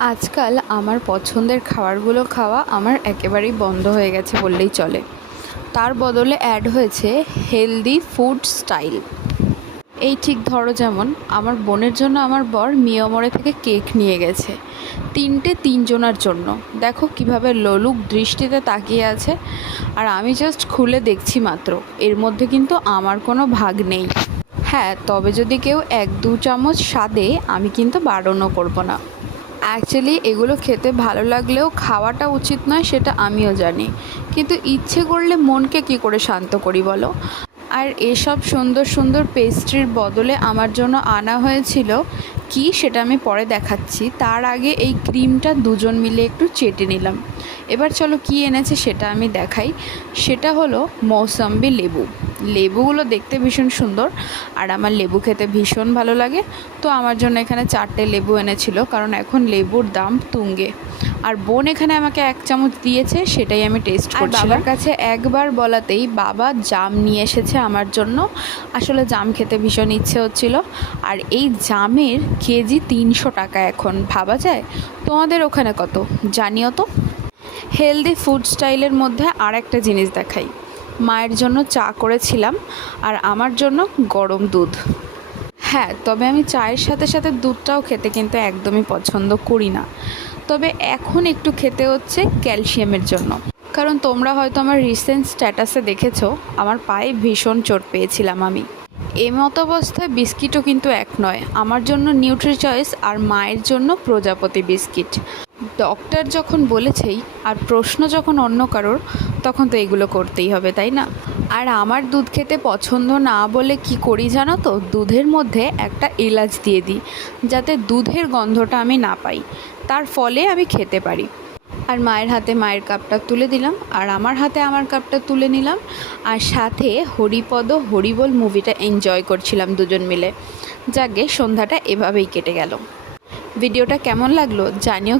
আজকাল আমার পছন্দের খাবারগুলো খাওয়া আমার একেবারেই বন্ধ হয়ে গেছে বললেই চলে। তার বদলে অ্যাড হয়েছে হেলদি ফুড স্টাইল। এই ঠিক ধরো, যেমন আমার বোনের জন্য আমার বর মিয়ামরে থেকে কেক নিয়ে গেছে, তিনজনের জন্য। দেখো কিভাবে লোলুক দৃষ্টিতে তাকিয়ে আছে, আর আমি জাস্ট খুলে দেখছি মাত্র। এর মধ্যে কিন্তু আমার কোনো ভাগ নেই। হ্যাঁ, তবে যদি কেউ 1-2 চামচ স্বাদে, আমি কিন্তু বারণও করব না। অ্যাকচুয়ালি এগুলো খেতে ভালো লাগলেও খাওয়াটা উচিত নয়, সেটা আমিও জানি, কিন্তু ইচ্ছে করলে মনকে কি করে শান্ত করি বলো। আর এসব সুন্দর সুন্দর পেস্ট্রির বদলে আমার জন্য আনা হয়েছিল কি, সেটা আমি পরে দেখাচ্ছি। তার আগে এই ক্রিমটা দুজন মিলে একটু চেটে নিলাম। এবার চলো কি এনেছে সেটা আমি দেখাই। সেটা হলো মৌসম্বি লেবু। লেবুগুলো দেখতে ভীষণ সুন্দর, আর আমার লেবু খেতে ভীষণ ভালো লাগে। তো আমার জন্য এখানে 4টে লেবু এনেছিল, কারণ এখন লেবুর দাম তুঙ্গে। আর বোন এখানে আমাকে 1 চামচ দিয়েছে, সেটাই আমি টেস্ট করছিলাম। বাবার কাছে একবার বলাতেই বাবা জাম নিয়ে এসেছে আমার জন্য। আসলে জাম খেতে ভীষণ ইচ্ছে হচ্ছিল। আর এই জামের কেজি 300 টাকা এখন, ভাবা যায়? তোমাদের ওখানে কত জানিও তো। হেলদি ফুড স্টাইলের মধ্যে আর একটা জিনিস দেখাই। মায়ের জন্য চা করেছিলাম, আর আমার জন্য গরম দুধ। হ্যাঁ, তবে আমি চায়ের সাথে সাথে দুধটাও খেতে কিন্তু একদমই পছন্দ করি না। তবে এখন একটু খেতে হচ্ছে ক্যালসিয়ামের জন্য। কারণ তোমরা হয়তো আমার রিসেন্ট স্ট্যাটাসে দেখেছো, আমার পায়ে ভীষণ চোট পেয়েছিলাম আমি। মতো অবস্থায় বিস্কিটও কিন্তু এক নয়, আমার জন্য নিউট্রি চয়েস আর মায়ের জন্য প্রজাপতি বিস্কিট। ডক্টর যখন বলেছেই, আর প্রশ্ন যখন অন্য কারোর, তখন তো এগুলো করতেই হবে, তাই না? আর আমার দুধ খেতে পছন্দ না বলে কি করি জানো তো, দুধের মধ্যে একটা এলাচ দিয়ে দিই, যাতে দুধের গন্ধটা আমি না পাই। তার ফলে আমি খেতে পারি। আর মায়ের হাতে মায়ের কাপটা তুলে দিলাম, আর আমার হাতে আমার কাপটা তুলে নিলাম, আর সাথে হরিপদ হরিবোল মুভিটা এনজয় করছিলাম দুজন মিলে। যাকে সন্ধ্যাটা এভাবেই কেটে গেল। ভিডিওটা কেমন লাগলো জানিও।